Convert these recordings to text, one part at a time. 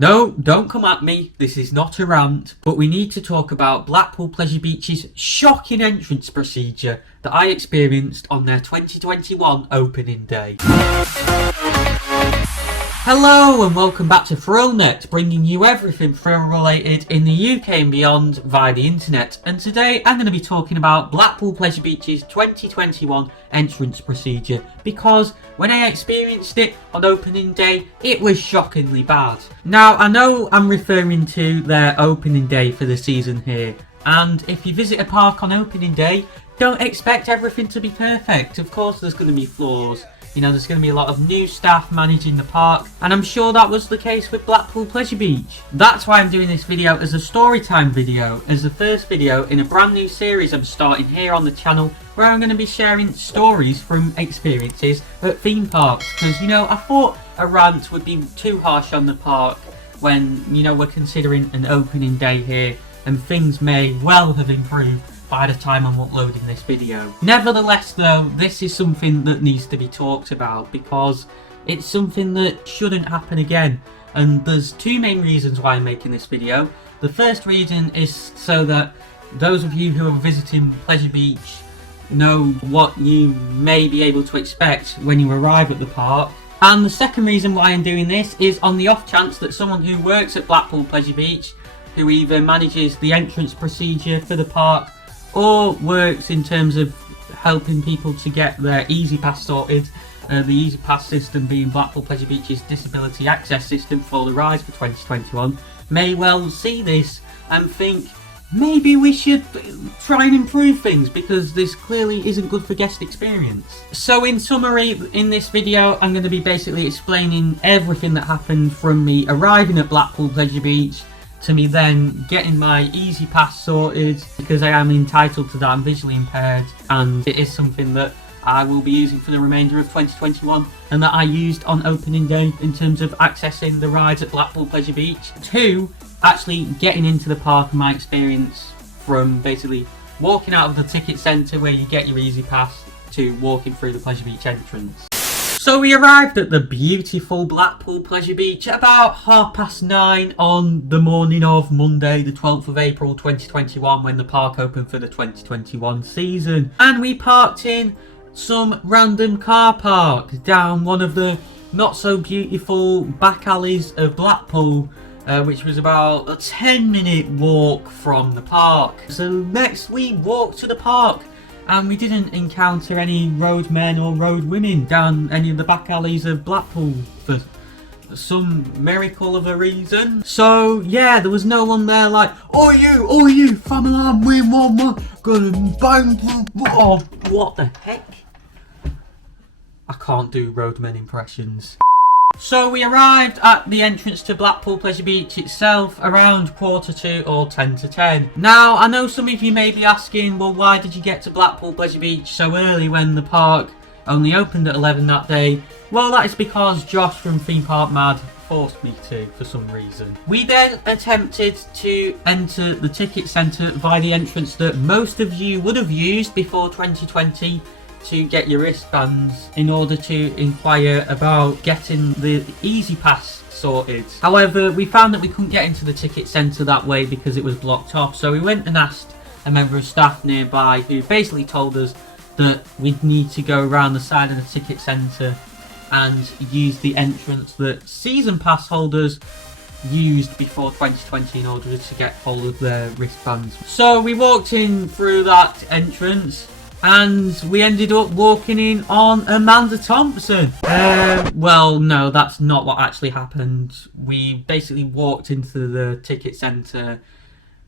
No, don't come at me. This is not a rant, but we need to talk about Blackpool Pleasure Beach's shocking entrance procedure that I experienced on their 2021 opening day. Hello and welcome back to ThrillNet, bringing you everything thrill related in the UK and beyond via the internet. And today I'm going to be talking about Blackpool Pleasure Beach's 2021 entrance procedure, because when I experienced it on opening day, it was shockingly bad. Now, I know I'm referring to their opening day for the season here, and if you visit a park on opening day, don't expect everything to be perfect. Of course there's going to be flaws. You know, there's going to be a lot of new staff managing the park, and I'm sure that was the case with Blackpool Pleasure Beach. That's why I'm doing this video as a Storytime video, as the first video in a brand new series I'm starting here on the channel, where I'm going to be sharing stories from experiences at theme parks. Because, you know, I thought a rant would be too harsh on the park when, you know, we're considering an opening day here, and things may well have improved by the time I'm uploading this video. Nevertheless though, this is something that needs to be talked about, because it's something that shouldn't happen again. And there's two main reasons why I'm making this video. The first reason is so that those of you who are visiting Pleasure Beach know what you may be able to expect when you arrive at the park. And the second reason why I'm doing this is on the off chance that someone who works at Blackpool Pleasure Beach, who either manages the entrance procedure for the park or works in terms of helping people to get their EasyPass sorted, the EasyPass system being Blackpool Pleasure Beach's disability access system for the rides for 2021, may well see this and think maybe we should try and improve things, because this clearly isn't good for guest experience. So in summary, in this video I'm going to be basically explaining everything that happened from me arriving at Blackpool Pleasure Beach to me then getting my EasyPass sorted, because I am entitled to that. I'm visually impaired, and it is something that I will be using for the remainder of 2021 and that I used on opening day in terms of accessing the rides at Blackpool Pleasure Beach. To actually getting into the park and my experience from basically walking out of the ticket centre where you get your EasyPass to walking through the Pleasure Beach entrance. So we arrived at the beautiful Blackpool Pleasure Beach at about 9:30 on the morning of Monday, the 12th of April 2021, when the park opened for the 2021 season. And we parked in some random car park down one of the not so beautiful back alleys of Blackpool, which was about a 10-minute walk from the park. So next we walked to the park, and we didn't encounter any roadmen or road women down any of the back alleys of Blackpool for some miracle of a reason. So yeah, there was no one there like, oh you, family alarm, win 1-1, gonna bang, oh, what the heck? I can't do roadmen impressions. So we arrived at the entrance to Blackpool Pleasure Beach itself around 9:45 or 10:50. Now, I know some of you may be asking, well, why did you get to Blackpool Pleasure Beach so early when the park only opened at 11 that day? Well, that is because Josh from Theme Park Mad forced me to, for some reason. We then attempted to enter the ticket centre via the entrance that most of you would have used before 2020 to get your wristbands in order to inquire about getting the EasyPass sorted. However, we found that we couldn't get into the ticket centre that way because it was blocked off, so we went and asked a member of staff nearby, who basically told us that we'd need to go around the side of the ticket centre and use the entrance that season pass holders used before 2020 in order to get hold of their wristbands. So we walked in through that entrance, and we ended up walking in on Amanda Thompson. Well, no, that's not what actually happened. We basically walked into the ticket centre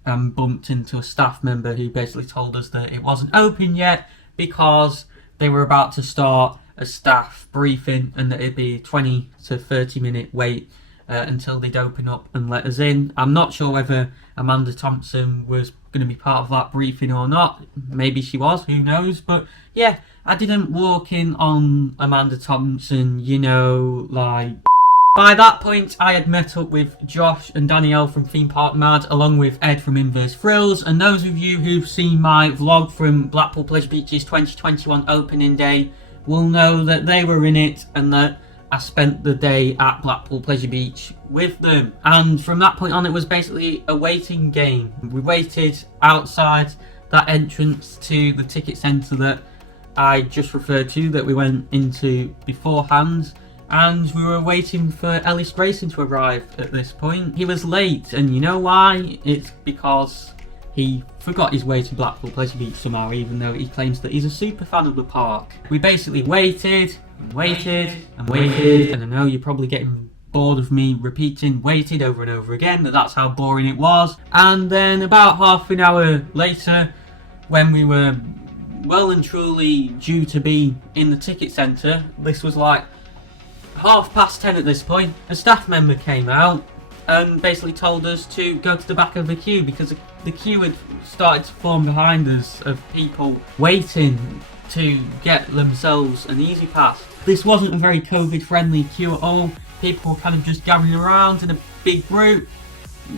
and bumped into a staff member who basically told us that it wasn't open yet because they were about to start a staff briefing, and that it'd be a 20 to 30 minute wait until they'd open up and let us in. I'm not sure whether Amanda Thompson was going to be part of that briefing or not. Maybe she was, who knows. But yeah, I didn't walk in on Amanda Thompson, you know, like... By that point, I had met up with Josh and Danielle from Theme Park Mad, along with Ed from Inverse Thrills, and those of you who've seen my vlog from Blackpool Pleasure Beach's 2021 opening day will know that they were in it, and that I spent the day at Blackpool Pleasure Beach with them, and from that point on it was basically a waiting game. We waited outside that entrance to the ticket centre that I just referred to, that we went into beforehand, and we were waiting for Ellis Grayson to arrive at this point. He was late, and you know why? It's because he forgot his way to Blackpool Pleasure Beach somehow, even though he claims that he's a super fan of the park. We basically waited and waited and waited, and I know you're probably getting bored of me repeating waited over and over again, but that's how boring it was. And then about half an hour later, when we were well and truly due to be in the ticket centre, this was like 10:30 at this point, a staff member came out and basically told us to go to the back of the queue, because the queue had started to form behind us of people waiting to get themselves an EasyPass. This wasn't a very COVID friendly queue at all. People were kind of just gathering around in a big group,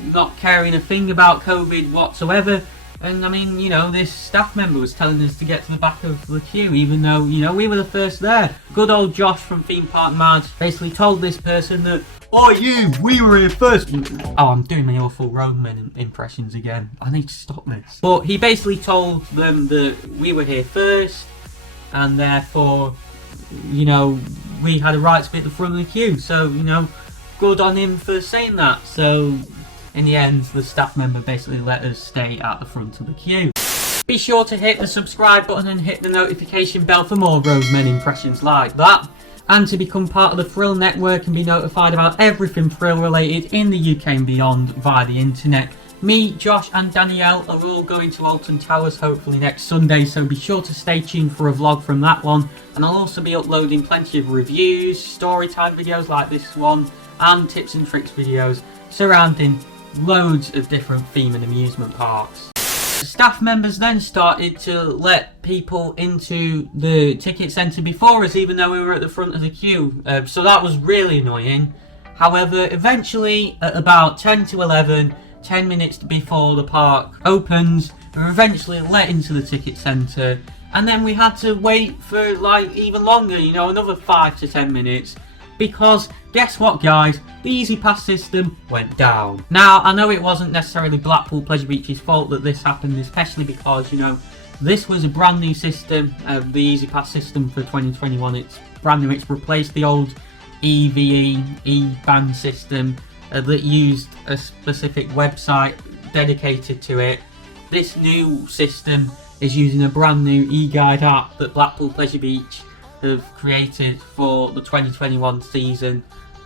not caring a thing about COVID whatsoever. And I mean, you know, this staff member was telling us to get to the back of the queue, even though, you know, we were the first there. Good old Josh from Theme Park Mad basically told this person that, "Oh, we were here first." Oh, I'm doing my awful roadman impressions again. I need to stop this. But he basically told them that we were here first, and therefore, you know, we had a right to be at the front of the queue. So, you know, good on him for saying that. So in the end, the staff member basically let us stay at the front of the queue. Be sure to hit the subscribe button and hit the notification bell for more roadmen impressions like that, and to become part of the Thrill Network and be notified about everything Thrill related in the UK and beyond via the internet. Me, Josh and Danielle are all going to Alton Towers hopefully next Sunday, so be sure to stay tuned for a vlog from that one. And I'll also be uploading plenty of reviews, storytime videos like this one, and tips and tricks videos surrounding loads of different theme and amusement parks. Staff members then started to let people into the ticket centre before us, even though we were at the front of the queue, so that was really annoying. However, eventually at about 10 to 11, 10 minutes before the park opens, we were eventually let into the ticket centre, and then we had to wait for like even longer, you know, another 5 to 10 minutes, because guess what guys, the EasyPass system went down. Now, I know it wasn't necessarily Blackpool Pleasure Beach's fault that this happened, especially because, you know, this was a brand new system, the EasyPass system for 2021. It's brand new, it's replaced the old EVE, E-band system that used a specific website dedicated to it. This new system is using a brand new e-guide app that Blackpool Pleasure Beach have created for the 2021 season,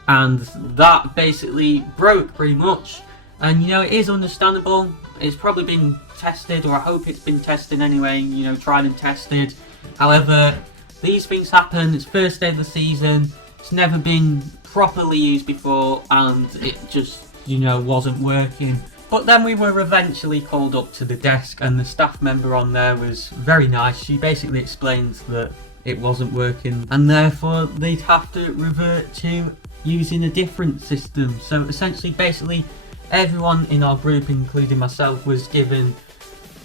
and that basically broke pretty much. And you know, it is understandable, it's probably been tested, or I hope it's been tested anyway, you know, tried and tested. However, these things happen, it's first day of the season, it's never been properly used before, and it just, you know, wasn't working. But then we were eventually called up to the desk, and the staff member on there was very nice. She basically explained that it wasn't working, and therefore they'd have to revert to using a different system. So essentially, basically, everyone in our group, including myself, was given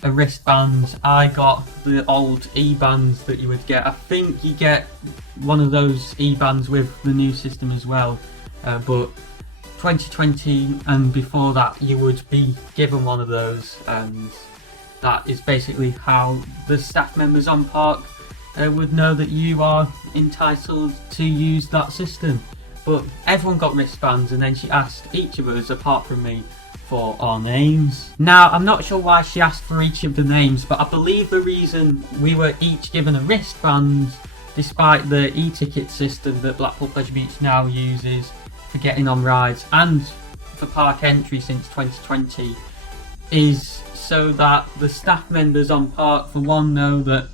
a wristband. I got the old E-bands that you would get. I think you get one of those E-bands with the new system as well, but 2020 and before that you would be given one of those, and that is basically how the staff members on park would know that you are entitled to use that system. But everyone got wristbands, and then she asked each of us, apart from me, for our names. Now, I'm not sure why she asked for each of the names, but I believe the reason we were each given a wristband, despite the e-ticket system that Blackpool Pleasure Beach now uses for getting on rides and for park entry since 2020, is so that the staff members on park, for one, know that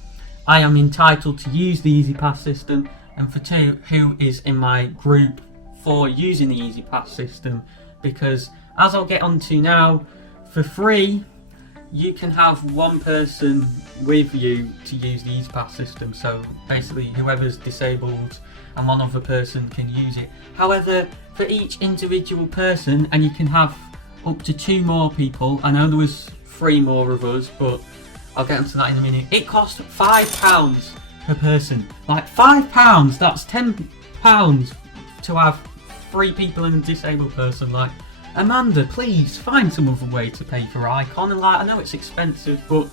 I am entitled to use the EasyPass system, and for two, who is in my group for using the EasyPass system. Because, as I'll get onto now, for free, you can have one person with you to use the EasyPass system. So basically, whoever's disabled and one other person can use it. However, for each individual person, and you can have up to 2 more people, I know there was 3 more of us, but I'll get into that in a minute. It cost £5 per person. Like £5, that's £10 to have 3 people and a disabled person. Like, Amanda, please find some other way to pay for Icon. And like, I know it's expensive, but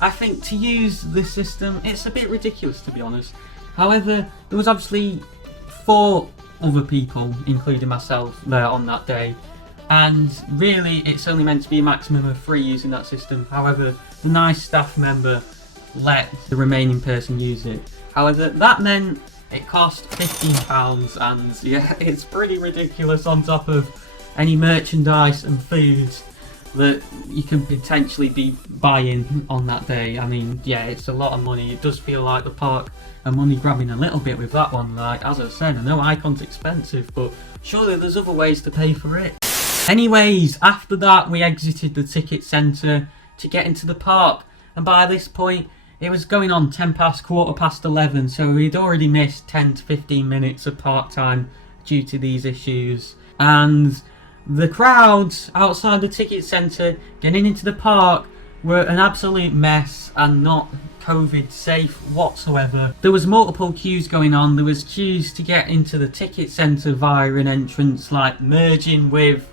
I think to use this system, it's a bit ridiculous, to be honest. However, there was obviously 4 other people, including myself, there on that day. And really, it's only meant to be a maximum of 3 using that system. However, the nice staff member let the remaining person use it. However, that meant it cost £15, and yeah, it's pretty ridiculous on top of any merchandise and food that you can potentially be buying on that day. I mean, yeah, it's a lot of money. It does feel like the park are money grabbing a little bit with that one. Like, as I said, I know Icon's expensive, but surely there's other ways to pay for it. Anyways, after that we exited the ticket centre to get into the park, and by this point it was going on 10 past, quarter past 11, so we'd already missed 10 to 15 minutes of park time due to these issues. And the crowds outside the ticket centre getting into the park were an absolute mess and not COVID safe whatsoever. There was multiple queues going on. There was queues to get into the ticket centre via an entrance, like merging with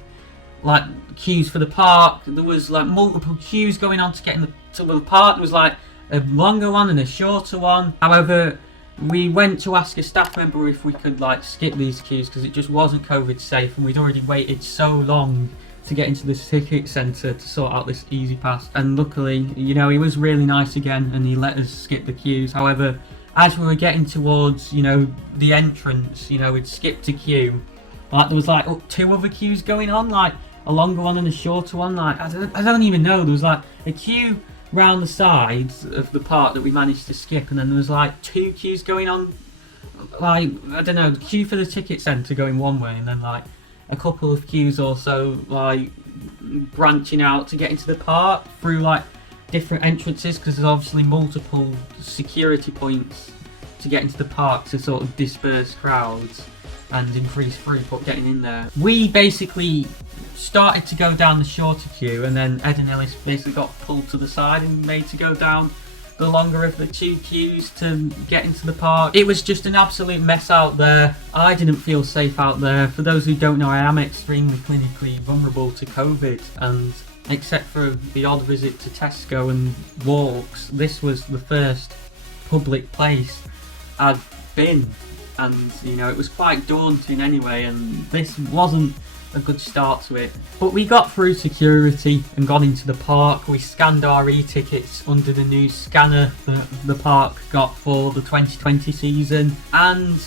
like queues for the park. There was like multiple queues going on to get into the park. There was like a longer one and a shorter one. However, we went to ask a staff member if we could like skip these queues because it just wasn't COVID safe, and we'd already waited so long to get into this ticket centre to sort out this EasyPass. And luckily, you know, he was really nice again and he let us skip the queues. However, as we were getting towards, you know, the entrance, you know, we'd skipped a queue. Like, there was like 2 other queues going on, like a longer one and a shorter one. Like, I don't even know. There was like a queue round the sides of the park that we managed to skip, and then there was like 2 queues going on. Like, I don't know, the queue for the ticket centre going one way, and then like a couple of queues also like branching out to get into the park through like different entrances, because there's obviously multiple security points to get into the park to sort of disperse crowds and increase throughput getting in there. We basically started to go down the shorter queue, and then Ed and Ellis basically got pulled to the side and made to go down the longer of the 2 queues to get into the park. It was just an absolute mess out there. I didn't feel safe out there. For those who don't know, I am extremely clinically vulnerable to COVID, and except for the odd visit to Tesco and walks, this was the first public place I'd been, and you know, it was quite daunting anyway, and this wasn't a good start to it. But we got through security and got into the park. We scanned our e-tickets under the new scanner that the park got for the 2020 season, and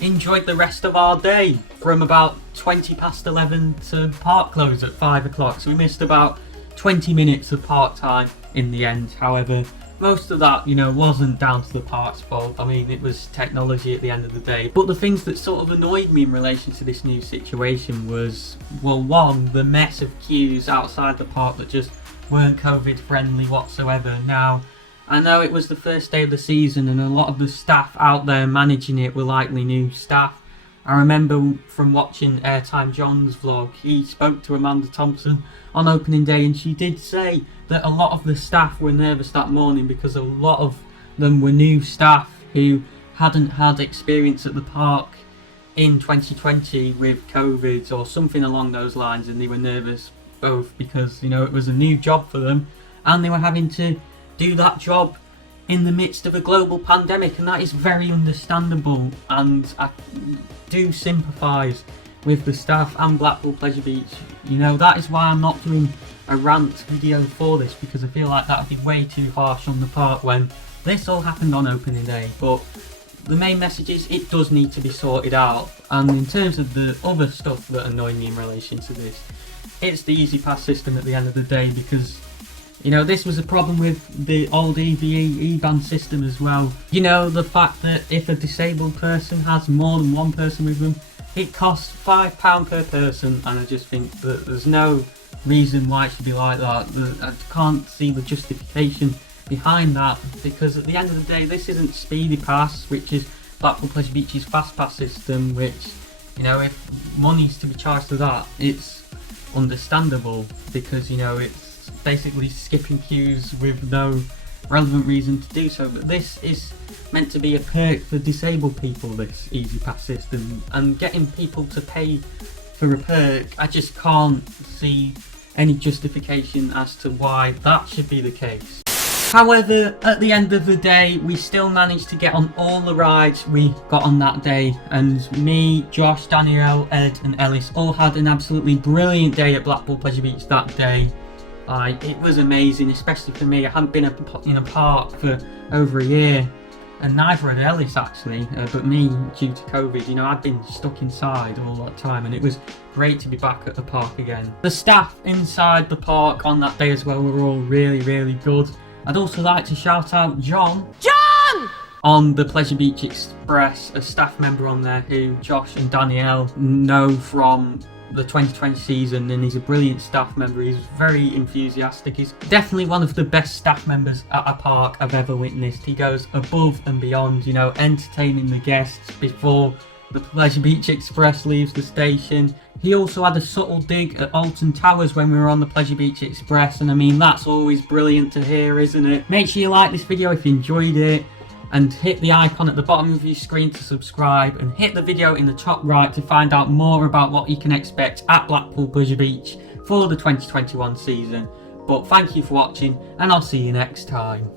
enjoyed the rest of our day from about 20 past 11 to park close at 5 o'clock. So we missed about 20 minutes of park time in the end. However, most of that, you know, wasn't down to the park's fault. I mean, it was technology at the end of the day. But the things that sort of annoyed me in relation to this new situation was, well, one, the mess of queues outside the park that just weren't COVID friendly whatsoever. Now, I know it was the first day of the season and a lot of the staff out there managing it were likely new staff. I remember from watching Airtime John's vlog, he spoke to Amanda Thompson on opening day, and she did say that a lot of the staff were nervous that morning because a lot of them were new staff who hadn't had experience at the park in 2020 with COVID or something along those lines, and they were nervous both because, you know, it was a new job for them and they were having to do that job in the midst of a global pandemic, and that is very understandable, and I do sympathise with the staff and Blackpool Pleasure Beach. You know, that is why I'm not doing a rant video for this, because I feel like that would be way too harsh on the park when this all happened on opening day. But the main message is it does need to be sorted out. And in terms of the other stuff that annoyed me in relation to this, it's the EasyPass system at the end of the day, because, you know, this was a problem with the old EVE E-band system as well. You know, the fact that if a disabled person has more than one person with them, it costs £5 per person, and I just think that there's no reason why it should be like that. I can't see the justification behind that, because at the end of the day, this isn't Speedy Pass, which is Blackpool Pleasure Beach's fast pass system, which, you know, if money's to be charged to that, it's understandable, because, you know, it's basically skipping queues with no relevant reason to do so. But this is meant to be a perk for disabled people, this EasyPass system, and getting people to pay for a perk, I just can't see any justification as to why that should be the case. However, at the end of the day, we still managed to get on all the rides we got on that day, and me, Josh, Danielle, Ed and Ellis all had an absolutely brilliant day at Blackpool Pleasure Beach that day. It was amazing, especially for me. I hadn't been in a park for over a year, and neither had Ellis actually, but me, due to COVID, you know, I'd been stuck inside all that time, and it was great to be back at the park again. The staff inside the park on that day as well were all really good. I'd also like to shout out John on the Pleasure Beach Express, a staff member on there who Josh and Danielle know from the 2020 season, and he's a brilliant staff member. He's very enthusiastic. He's definitely one of the best staff members at a park I've ever witnessed. He goes above and beyond, you know, entertaining the guests before the Pleasure Beach Express leaves the station. He also had a subtle dig at Alton Towers when we were on the Pleasure Beach Express, and I mean, that's always brilliant to hear, isn't it? Make sure you like this video if you enjoyed it, and hit the icon at the bottom of your screen to subscribe, and hit the video in the top right to find out more about what you can expect at Blackpool Pleasure Beach for the 2021 season. But thank you for watching, and I'll see you next time.